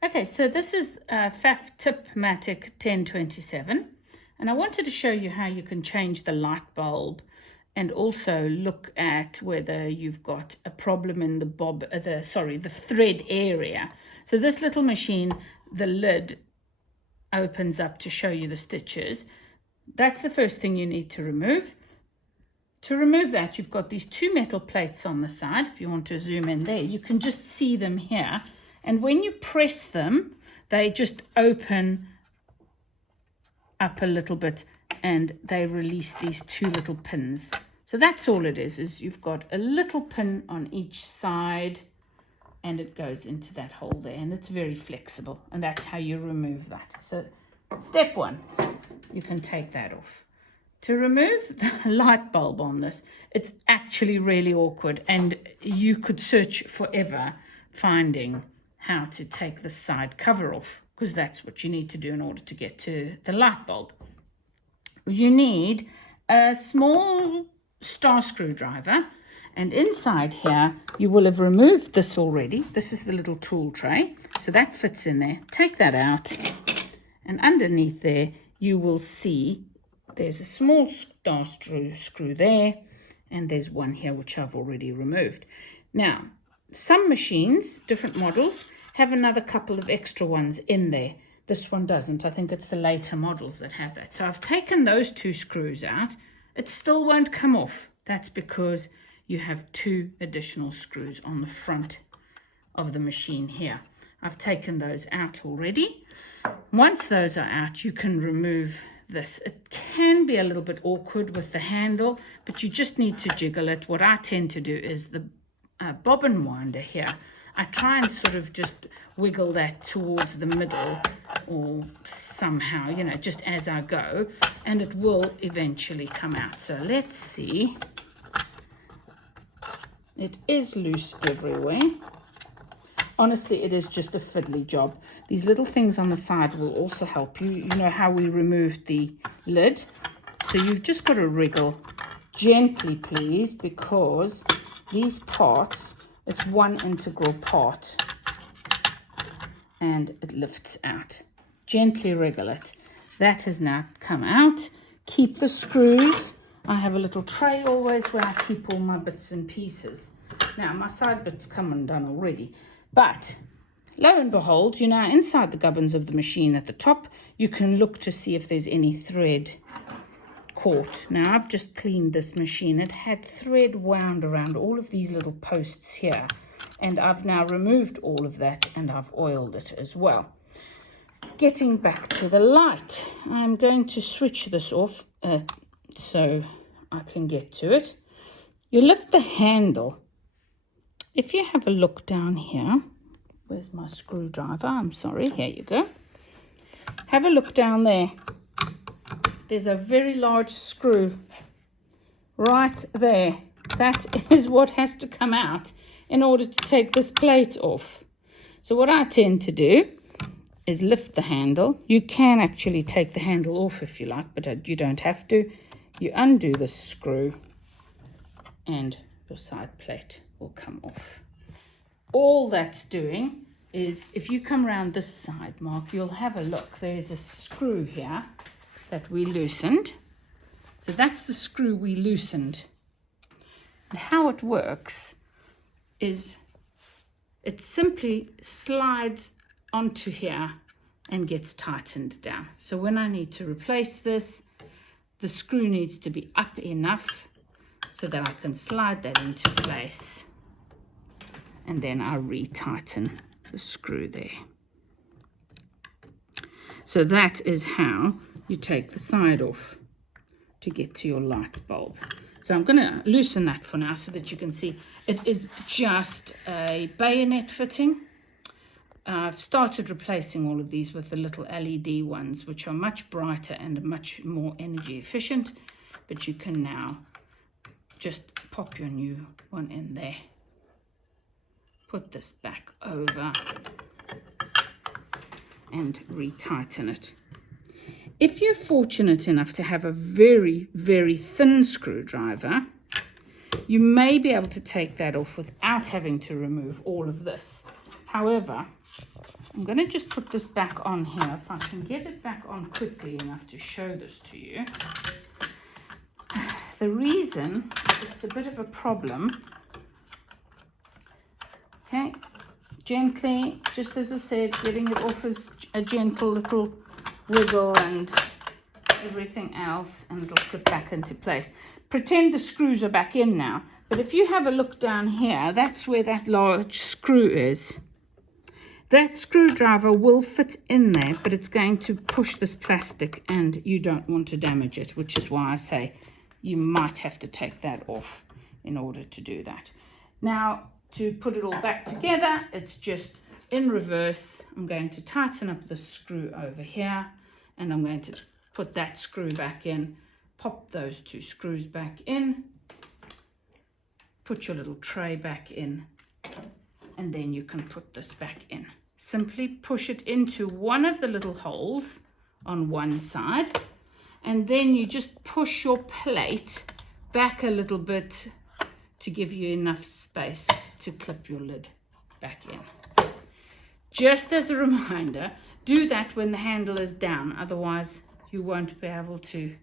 Okay, so this is Pfaff Tipmatic 1027, and I wanted to show you how you can change the light bulb and also look at whether you've got a problem in the thread area. So this little machine, the lid opens up to show you the stitches. That's the first thing you need to remove. To remove that, you've got these two metal plates on the side. If you want to zoom in there, you can just see them here. And when you press them, they just open up a little bit and they release these two little pins. So that's all it is you've got a little pin on each side and it goes into that hole there, and it's very flexible, and that's how you remove that. So step one, you can take that off. To remove the light bulb on this, it's actually really awkward, and you could search forever finding how to take the side cover off, because that's what you need to do in order to get to the light bulb. You need a small star screwdriver, and inside here you will have removed this already. This is the little tool tray, so that fits in there. Take that out, and underneath there you will see there's a small star screw there, and there's one here which I've already removed. Now, some machines, different models, have another couple of extra ones in there. This one doesn't. I think it's the later models that have that. So I've taken those two screws out. It still won't come off. That's because you have two additional screws on the front of the machine here. I've taken those out already. Once those are out, you can remove this. It can be a little bit awkward with the handle, but you just need to jiggle it. What I tend to do is the bobbin winder here, I try and sort of just wiggle that towards the middle or somehow, you know, just as I go, and it will eventually come out. So let's see. It is loose everywhere. Honestly, it is just a fiddly job. These little things on the side will also help you. You know how we removed the lid? So you've just got to wriggle gently, please, because these parts, it's one integral part and it lifts out. Gently wriggle it. That has now come out. Keep the screws. I have a little tray always where I keep all my bits and pieces. Now, my side bits come undone already. But lo and behold, you know, inside the gubbins of the machine at the top, you can look to see if there's any thread caught. Now, I've just cleaned this machine. It had thread wound around all of these little posts here, and I've now removed all of that and I've oiled it as well. Getting back to the light, I'm going to switch this off so I can get to it. You lift the handle. If you have a look down here, where's my screwdriver? I'm sorry, here you go. Have a look down there. There's a very large screw right there. That is what has to come out in order to take this plate off. So what I tend to do is lift the handle. You can actually take the handle off if you like, but you don't have to. You undo the screw and your side plate will come off. All that's doing is, if you come around this side, Mark, you'll have a look. There is a screw here that we loosened. So that's the screw we loosened. And how it works is it simply slides onto here and gets tightened down. So when I need to replace this, the screw needs to be up enough so that I can slide that into place, and then I retighten the screw there. So that is how you take the side off to get to your light bulb. So I'm going to loosen that for now so that you can see it is just a bayonet fitting. I've started replacing all of these with the little LED ones, which are much brighter and much more energy efficient, but you can now just pop your new one in there. Put this back over and retighten it. If you're fortunate enough to have a very, very thin screwdriver, you may be able to take that off without having to remove all of this. However, I'm going to just put this back on here, if I can get it back on quickly enough to show this to you. The reason it's a bit of a problem, okay, gently, just as I said, getting it off as a gentle little wiggle and everything else, and it'll clip back into place. Pretend the screws are back in now, but if you have a look down here, that's where that large screw is. That screwdriver will fit in there, but it's going to push this plastic and you don't want to damage it, which is why I say you might have to take that off in order to do that. Now, to put it all back together, it's just in reverse. I'm going to tighten up the screw over here, and I'm going to put that screw back in, pop those two screws back in, put your little tray back in, and then you can put this back in. Simply push it into one of the little holes on one side, and then you just push your plate back a little bit to give you enough space to clip your lid back in. Just as a reminder, do that when the handle is down, otherwise you won't be able to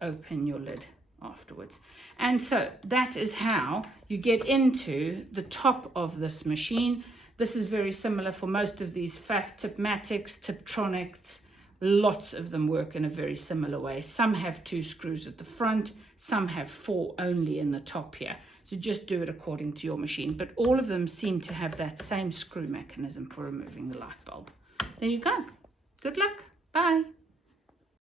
open your lid afterwards. And so that is how you get into the top of this machine. This is very similar for most of these Pfaff Tipmatics, Tiptronics. Lots of them work in a very similar way. Some have 2 screws at the front, some have 4 only in the top here. So just do it according to your machine. But all of them seem to have that same screw mechanism for removing the light bulb. There you go. Good luck. Bye.